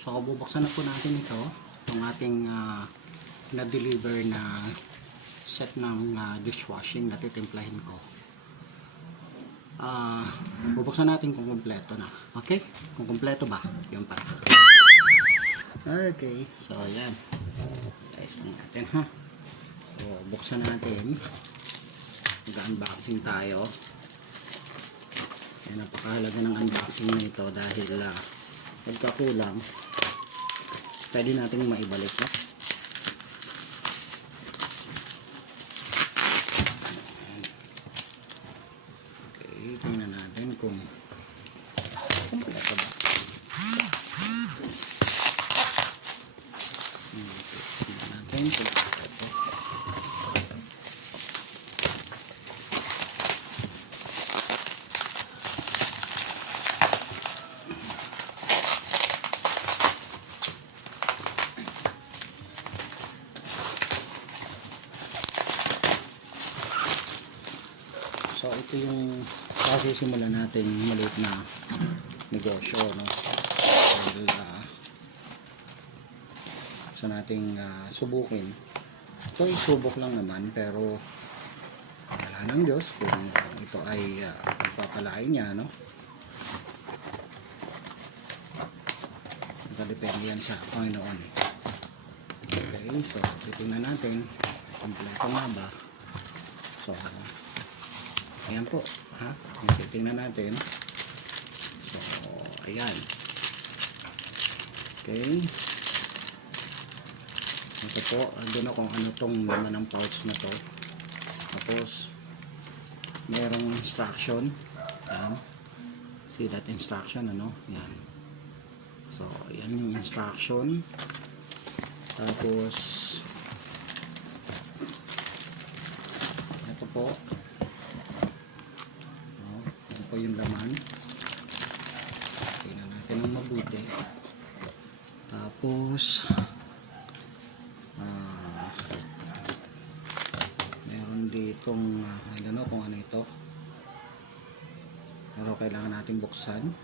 So bubuksan na po natin ito, itong ating na-deliver na set ng dishwashing na titimplahin ko. Bubuksan natin kung kompleto na. Okay? Kung kompleto ba? Yun pala. Okay. So ayan. Guys lang natin ha. So buksan natin. Mag-unboxing tayo. Ayan, napakahalaga ng unboxing nito dahil pagkakulang pwede natin maibalik ha. Okay, tingnan natin kung kompleto ba. Tingnan natin kung kompleto. So ito yung sisimulan natin maliit na negosyo, no? Dahil sa nating subukin. Ito ay subok lang naman, pero wala ng Diyos kung ito ay pagpapalain niya, no? Nakadepende yan sa Panginoon eh. Okay, so titingnan natin kompleto nga ba. So ayan po, ha? Tingnan natin. So, ayan. Okay. Ito po, doon na kung ano tong naman ng pouch na to. Tapos, mayroong instruction. Ayan. See that instruction, ano? Ayan. So, ayan yung instruction. Tapos, ito po. Po yung laman. Tingnan natin ng mabuti. Tapos meron ditong I don't know kung ano ito, pero kailangan natin buksan.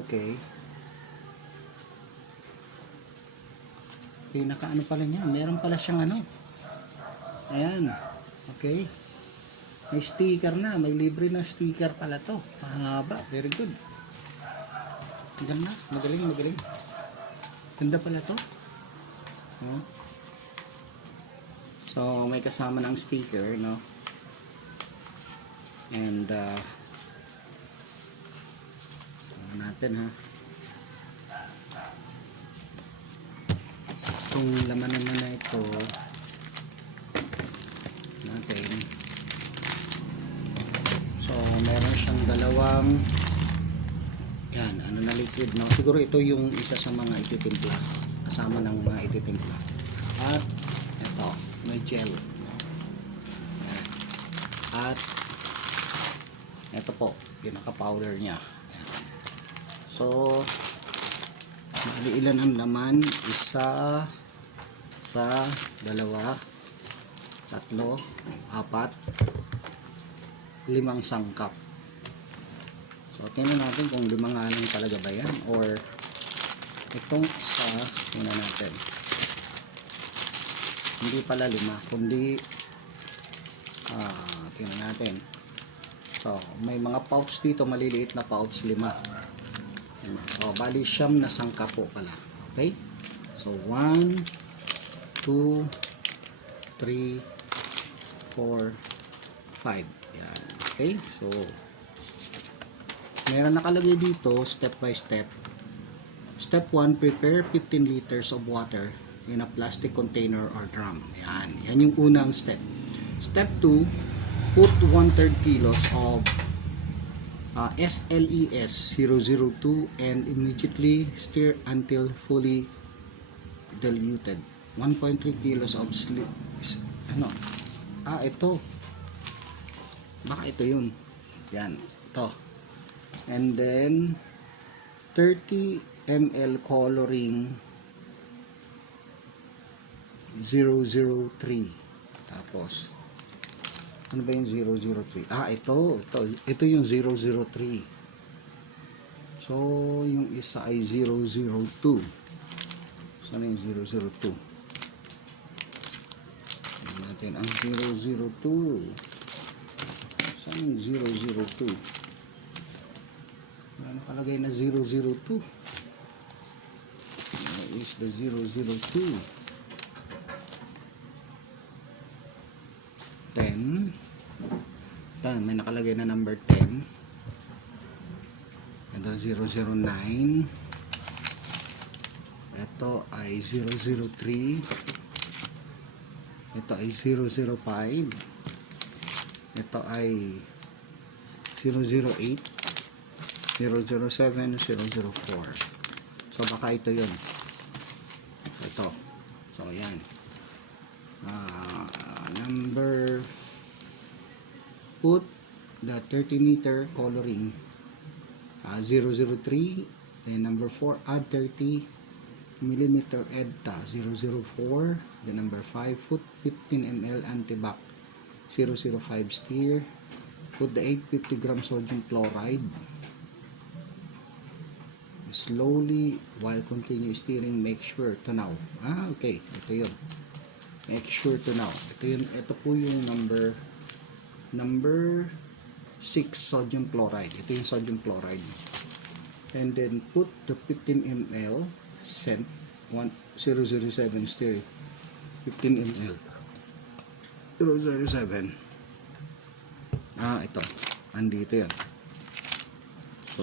Okay. Pinaka-ano pala niya, meron pala siyang ano, ayan. Okay. May sticker na. May libre na sticker pala to. Mahaba. Very good. Ganda. Magaling, magaling. Ganda pala to. So, may kasama ng sticker, no? And, natin, ha? Itong laman naman na ito, natin. So, meron siyang dalawang yan, ano na liquid, no? Siguro ito yung isa sa mga ititimpla, kasama ng mga ititimpla. At ito, may gel, no? At ito po, pinaka-powder niya. Yan. So, ilan ang laman? Isa, sa dalawa, tatlo, apat, 5 sangkap. So, tingnan natin kung 5 nga lang talaga ba yan or itong isa, tingnan natin. Hindi pala 5, kundi tingnan natin. So, may mga pouch dito, maliliit na pouch, 5. So, bali 9 na sangkap po pala. Okay? So, 1, 2, 3, 4, 5. Yan. Okay? So, meron nakalagay dito, step by step. Step 1, prepare 15 liters of water in a plastic container or drum. Yan. Yan yung unang step. Step 2, put 1/3 kilos of SLES 002 and immediately stir until fully diluted. 1.3 kilos of ito. Baka ito yun. Yan. Ito. And then 30 ml coloring 003. Tapos ano ba yung 003? Ito yung 003. So, yung isa ay 002. Saan yung 002? Tignan natin ang 002. Saan yung 002? Wala nakalagay na 002. Where is the 002? 10. May nakalagay na number 10. Ito 009. Ito ay 003. Ito ay 005. Ito ay 008, 007, 004. So baka ito yun. Ito. So yan. Number, put the 30 meter coloring 003, then number 4 add 30 millimeter EDTA 004, then number 5 put 15 ml antibac 005 steer, put the 850 gram sodium chloride slowly while continue steering, make sure to now. Okay, ito yun, make sure to now. Ito po yung number 6 sodium chloride. Ito yung sodium chloride. And then put the 15 ml scent 007 steer 15 ml 007. Ito andito yan. So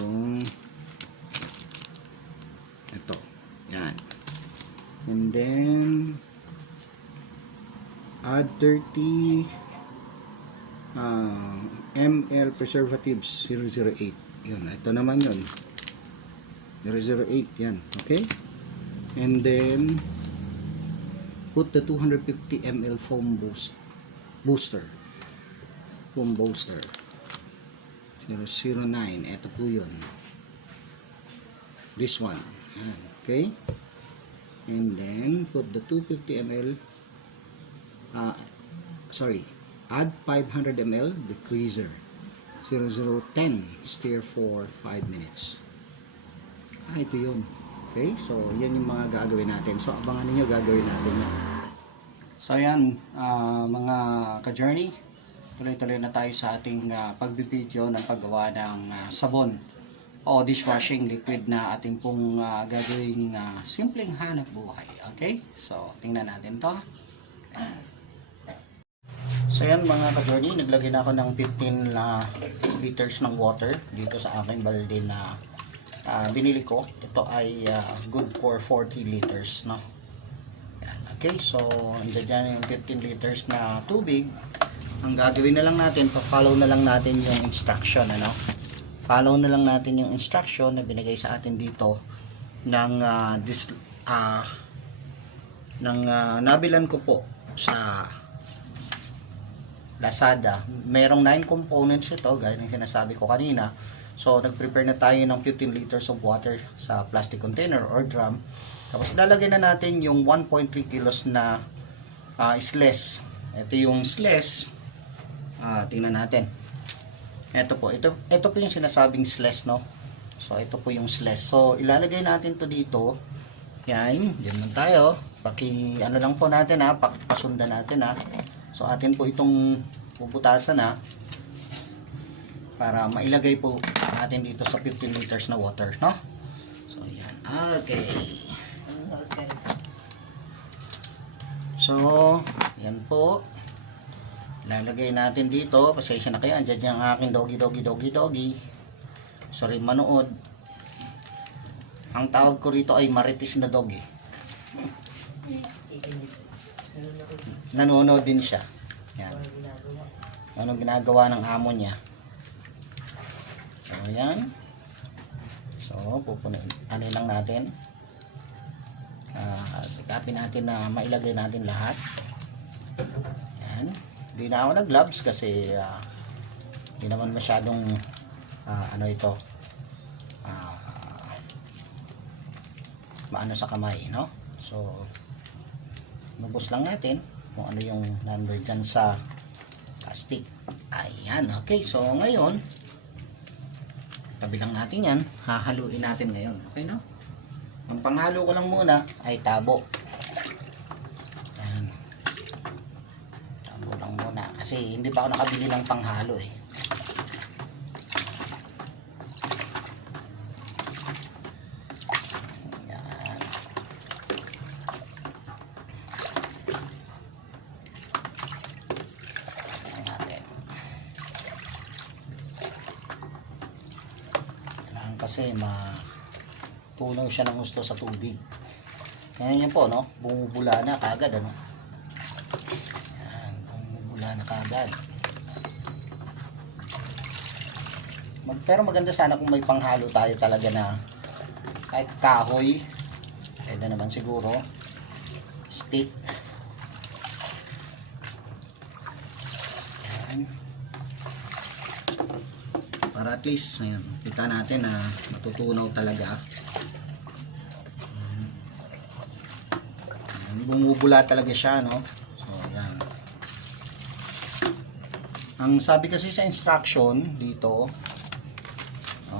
ito yan, and then add 30 ml preservatives 008. Yun, ito naman yun 008 yan. Okay, and then put the 250 ml foam booster 009. Ito po yun, this one. Okay, and then put the 250 ml add 500 ml degreaser 0010, steer for 5 minutes. Ito yun. Okay, so yan yung mga gagawin natin. So abangan niyo gagawin natin yan. So yan, mga ka-journey, tuloy-tuloy na tayo sa ating pagbibideo ng paggawa ng sabon o dishwashing liquid na ating pong gagawing simpleng hanap buhay. Okay, so tingnan natin to. So yan mga ka-journey, naglagay na ako ng 15 liters ng water dito sa aking balde na binili ko. Ito ay good for 40 liters, no? Yan. Okay, so andyan yung 15 liters na tubig. Ang gagawin na lang natin, pa-follow na lang natin yung instruction, ano? Follow na lang natin yung instruction na binigay sa atin dito ng nabilan ko po sa Lazada. Merong 9 components ito, gaya ng sinasabi ko kanina. So nag-prepare na tayo ng 15 liters of water sa plastic container or drum. Tapos lalagay na natin yung 1.3 kilos na slush. Ito yung slush. Tingnan natin. Ito po po yung sinasabing slush, no? So ito po yung slush. So ilalagay natin to dito. Yan, diyan lang tayo. Ano lang po natin pasundan natin So atin po itong puputasan para mailagay po natin dito sa 15 liters na water, no? So yan. Okay. So yan po. Lalagay natin dito. Pasensya na kayo, andyan yung aking doggy. Sorry manood. Ang tawag ko rito ay marites na doggy. Nanonood din siya. Yan. Anong ginagawa ng amo niya. So yan. So pupunin lang natin. Sikapin natin na mailagay natin lahat. Yan. Hindi na ako nag-gloves kasi hindi naman masyadong maano sa kamay, no? So nubos lang natin kung ano yung nandoy dyan sa plastic. Ayan, okay. So ngayon ito Tabi lang natin yan. Hahaluin natin ngayon. Okay, no? Ang panghalo ko lang muna ay tabo. Ayan. Tabo lang muna. Kasi hindi pa ako nakabili ng panghalo eh. Ayan. Ayan natin. Kailangan kasi tunaw siya ng gusto sa tubig. Ganyan yan po, no? Bumubula na kagad, ano? Yan, bumubula na kagad. Pero maganda sana kung may panghalo tayo talaga na kahit kahoy, pwede naman siguro, stick. Yan. Para at least, ayan, kita natin na matutunaw talaga. Bumubula talaga siya, no? So, ayan. Ang sabi kasi sa instruction dito,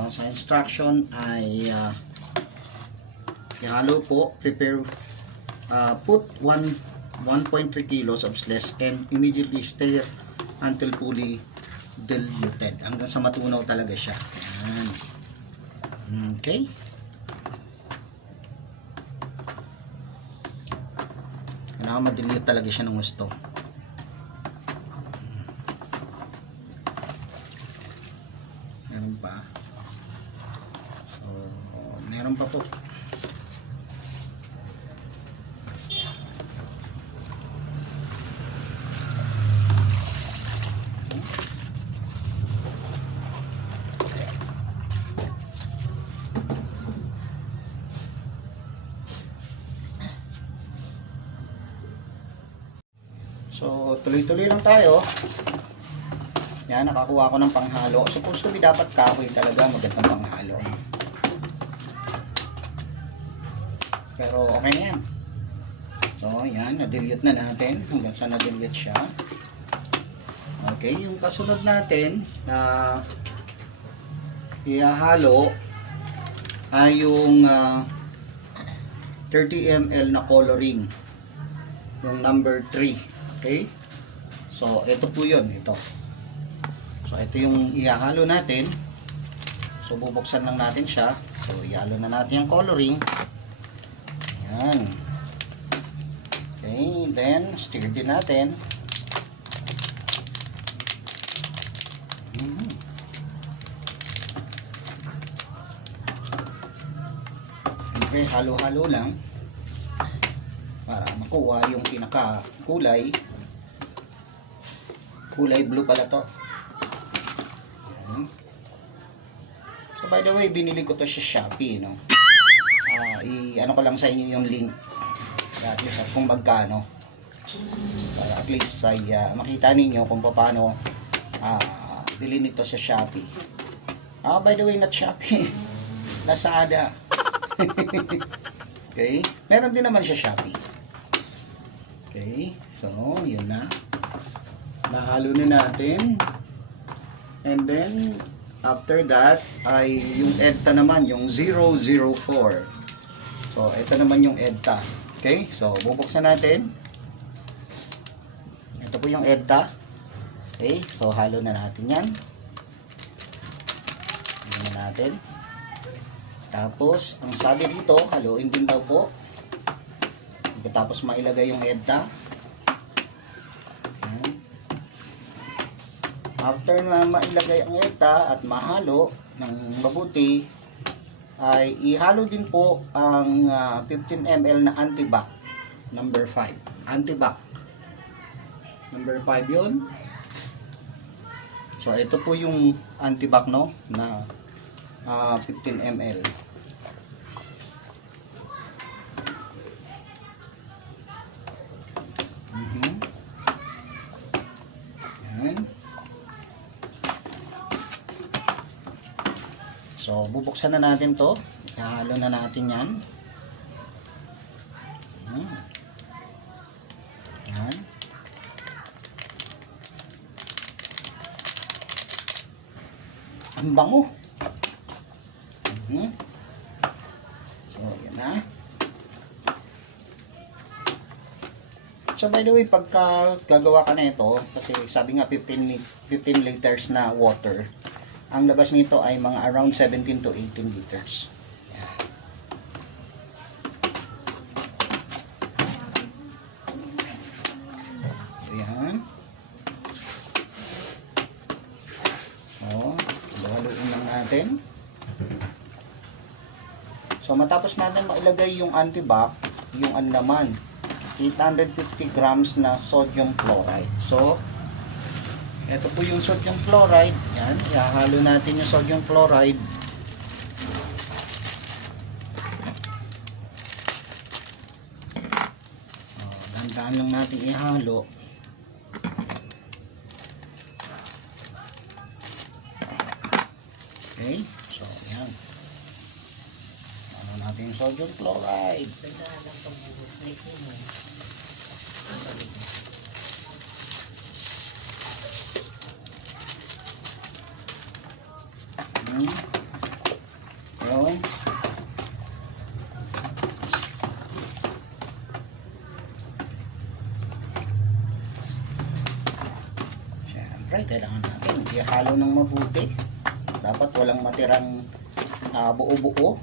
sa instruction ay ihalo po, prepare, put 1.3 kilos of slash and immediately stir until fully diluted. Hanggang sa matunaw talaga siya. Ayan. Okay. Madilute talaga siya ng gusto. Meron pa. So, meron pa po. So, tuloy-tuloy lang tayo. Yan, nakakuha ko ng panghalo. Supposed to be dapat kahoy talaga, magandang panghalo. Pero okay na yan. So, yan, na-dilute na natin. Hanggang sa na-dilute siya. Okay, yung kasunod natin na ihahalo ay yung 30 ml na coloring. Yung number 3. Okay? So, ito po yun. Ito. So, ito yung ihahalo natin. So, bubuksan lang natin siya. So, ihalo na natin yung coloring. Ayan. Okay. Then, stir din natin. Okay, halo-halo lang. Para makuha yung pinaka kulay blue pala to. So by the way, binili ko to sa Shopee, no? Ano ko lang sa inyo yung link at least kung magkano, para at least ay makita ninyo kung paano bilhin nito sa Shopee. By the way, not Shopee, Lazada. Okay, meron din naman siya Shopee. Okay, so yun na. Nahalo na natin. And then, after that, ay yung EDTA naman, yung 004. So, ito naman yung EDTA. Okay, so bubuksan natin. Ito po yung EDTA. Okay, so halo na natin yan. Halo na natin. Tapos, ang sabi dito, haluin din daw po. Tapos mailagay yung EDTA. After na mailagay ang EDTA at mahalo ng mabuti, ay ihalo din po ang 15 ml na antibac number 5. Antibac number 5 yun. So ito po yung antibac, no, na 15 ml. Yan. So, bubuksan na natin to. Ihalo na natin yan. Yan. Ang bango. So, yan na. So, by the way, pagka gagawa ka na ito, kasi sabi nga 15 liters na water, ang labas nito ay mga around 17 to 18 liters. Yan. So, haluin lang natin. So, matapos natin mailagay yung antibac, yung naman, 850 grams na sodium chloride. So, ito po yung sodium chloride. Yan, ihahalo natin yung sodium chloride. Dahan-dahan lang natin ihalo. Okay, so yan. Ano natin yung sodium chloride. Yun. Siyempre, kailangan natin ihalo ng mabuti. Dapat walang matirang buo-buo.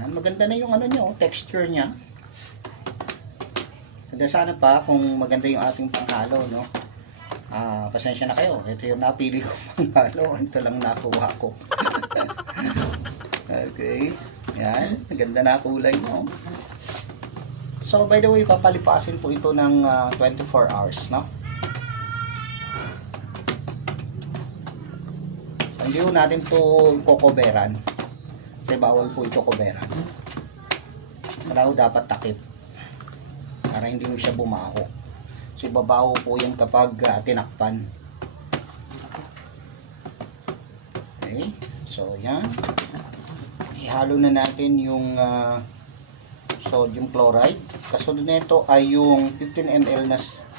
Yan, maganda na yung nyo, texture nya. Ganda sana pa kung maganda yung ating panghalo, no? Pasensya na kayo. Ito yung napili ko panghalo. Ito lang nakuha ko. Okay. Yan. Ganda na kulay, no? So, by the way, papalipasin po ito ng 24 hours, no? Hindi po natin ito kokoberan. Kasi bawal po ito koberan. Malaw dapat takip. Para hindi siya bumaho. So, babaho po yan kapag tinakpan. Okay. So, yan. Ihalo na natin yung sodium chloride. Kasunod nito ay yung 15 ml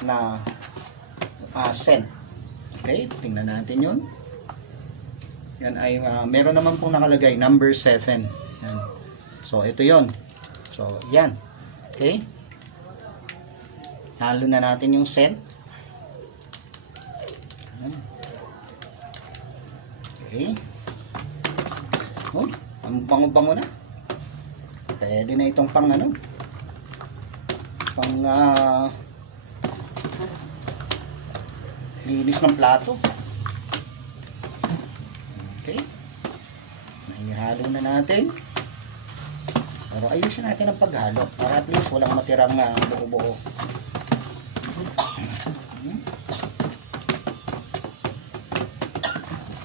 na scent. Okay. Tingnan natin yun. Yan ay meron naman pong nakalagay number 7. Yan. So ito yon. So yan. Okay? Halo na natin yung scent. Yan. Okay. Oh, ang bango-bango na. Pwede na itong pang pang linis ng plato. Okay. Ihalo na natin. Pero ayusin natin ang paghalo para at least walang matirang buo-buo.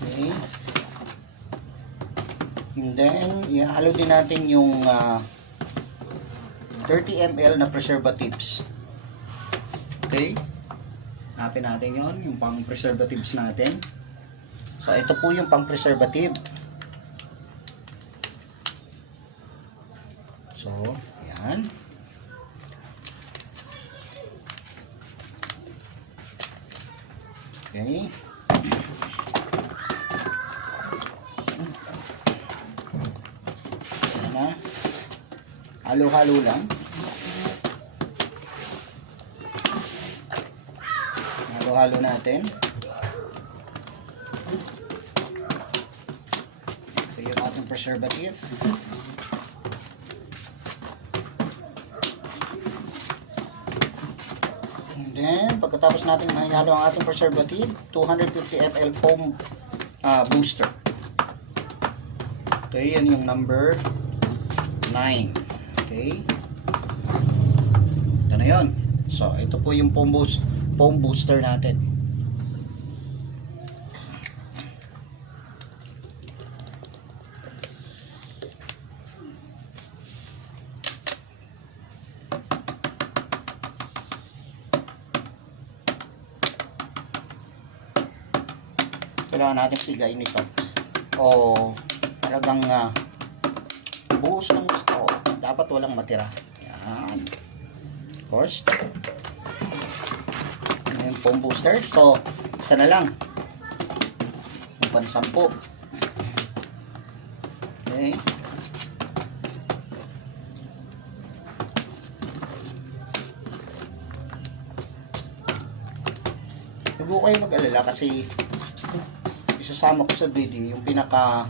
Okay. And then, ihalo din natin yung 30 ml na preservatives. Okay. Hanapin natin yon, yung pang preservatives natin. So, ito po yung pang preservative. So, yan. Okay. Yan na. Halo-halo lang. Halo-halo natin. Ito yung ating preservative. And then, pagkatapos natin mahihalo ang ating preservative, 250 ml foam booster. Okay, yan yung number 9. Okay. Ito na yun. So, ito po yung foam booster natin. Kailangan natin pigayin ito. O talagang buhos ng gusto. Dapat walang matira. Yan. Of course. Yan yung foam booster. So, isa na lang. Yung pansampo. Okay. Huwag ko kayo mag-alala kasi isasama ko sa video yung pinaka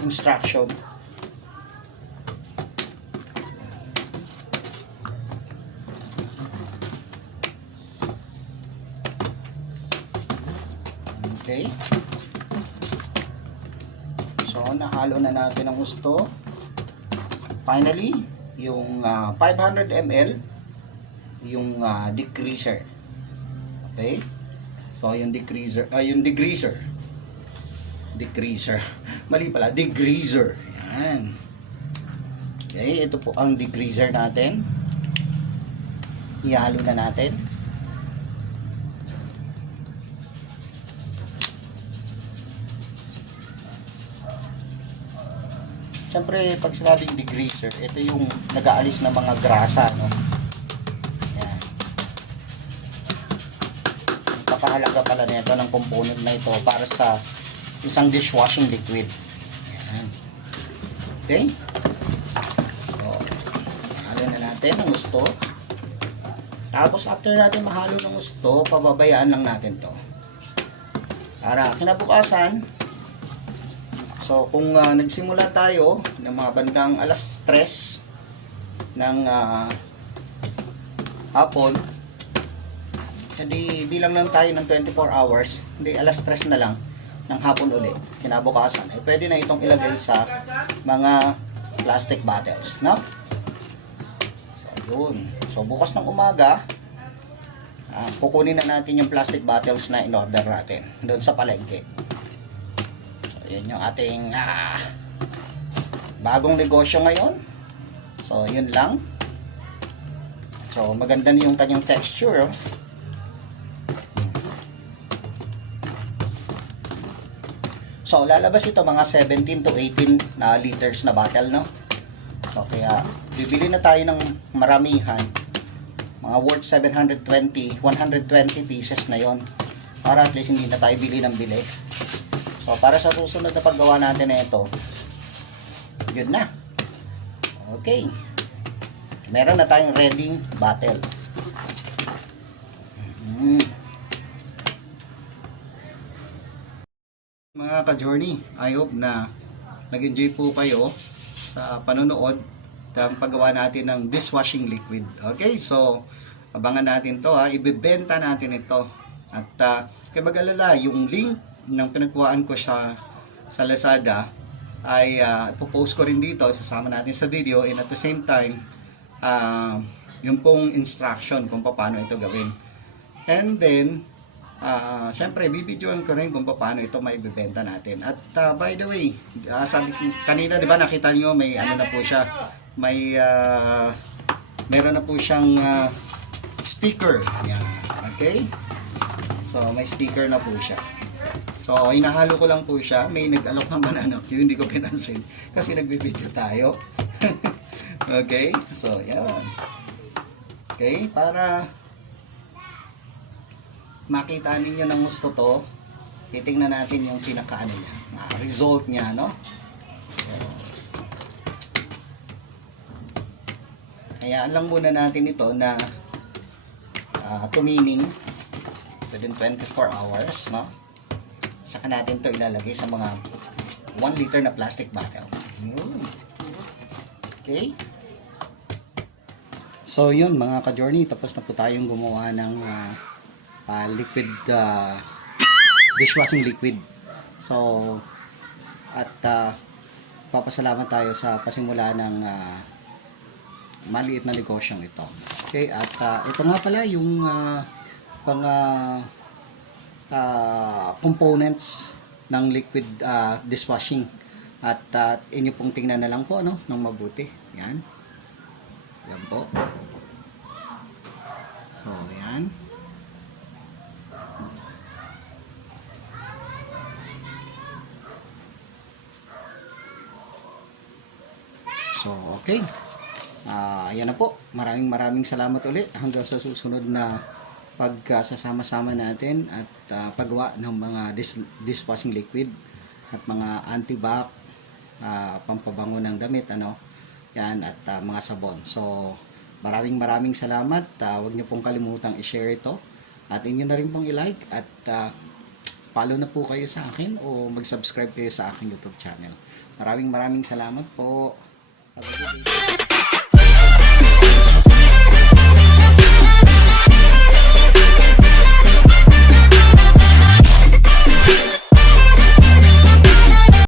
instruction. Okay. So, nahalo na natin ang gusto. Finally, yung 500 ml yung degreaser. Okay? So, yung degreaser, degreaser. Mali pala, degreaser. Yan. Okay, ito po ang degreaser natin. Ihalo na natin. Siyempre, pag sinabing degreaser, ito yung nag-aalis ng mga grasa, no? Yan. Napakahalaga pala nito ng component na ito para sa isang dishwashing liquid. Yan. Okay? So, mahalo na natin ng gusto. Tapos, after natin mahalo ng gusto, pababayaan lang natin to. Para kinabukasan, so, kung nagsimula tayo ng mga bandang alas 3 ng hapon, hindi bilang lang tayo ng 24 hours, hindi alas 3 na lang ng hapon ulit, kinabukasan, eh pwede na itong ilagay sa mga plastic bottles, no? So, yun. So, bukas ng umaga, kukunin na natin yung plastic bottles na in-order natin doon sa palengke. Yun yung ating bagong negosyo ngayon. So, yun lang. So, maganda na yung kanyang texture. Oh. So, lalabas ito mga 17 to 18 na liters na bottle, no? So, kaya bibili na tayo ng maramihan. Mga worth 120 pieces na yon, para at least hindi na tayo bili ng bili. So, para sa susunod na paggawa natin na ito, yun na. Okay. Meron na tayong ready bottle. Mga ka-journey, I hope na nag-enjoy po kayo sa panonood ng paggawa natin ng dishwashing liquid. Okay, so abangan natin to ha. Ibebenta natin ito. At kaya mag-alala, yung link ng pinagkuhaan ko sa Lazada ay ipopost ko rin dito, sasama natin sa video, and at the same time yung pong instruction kung paano ito gawin. And then syempre bibidyoan ko rin kung paano ito maibebenta natin. At by the way, sabi kanina, di ba nakita niyo may ano na po siya, may meron na po siyang sticker. Yan. Okay, so may sticker na po siya. So, inahalo ko lang po siya. May nag-alok ng banana cue, hindi ko pinansin kasi nagbibideo tayo. Okay? So, yan. Okay? Para makita ninyo ng gusto to, titingnan natin yung pinaka-ano niya, result niya, no? So, hayaan lang muna natin ito na tumining within 24 hours, no? Saka natin to ilalagay sa mga 1 liter na plastic bottle. Okay? So yun mga ka-journey, tapos na po tayong gumawa ng liquid dishwashing liquid. So at papasalamat tayo sa pasimula ng maliit na negosyong ito. Okay, at ito nga pala yung components ng liquid dishwashing. At inyo pong tingnan na lang po, no, ng mabuti. Yan. Yan po. So, yan. So, okay. Ayan na po. Maraming salamat ulit. Hanggang sa susunod na pagsasama-sama natin at paggawa ng mga dishwashing liquid at mga antibac, pampabango ng damit, yan, at mga sabon. So maraming salamat. Huwag niyo pong kalimutang i-share ito at inyo na rin pong i-like at follow na po kayo sa akin o mag-subscribe kayo sa aking YouTube channel. Maraming salamat po. Have a good day.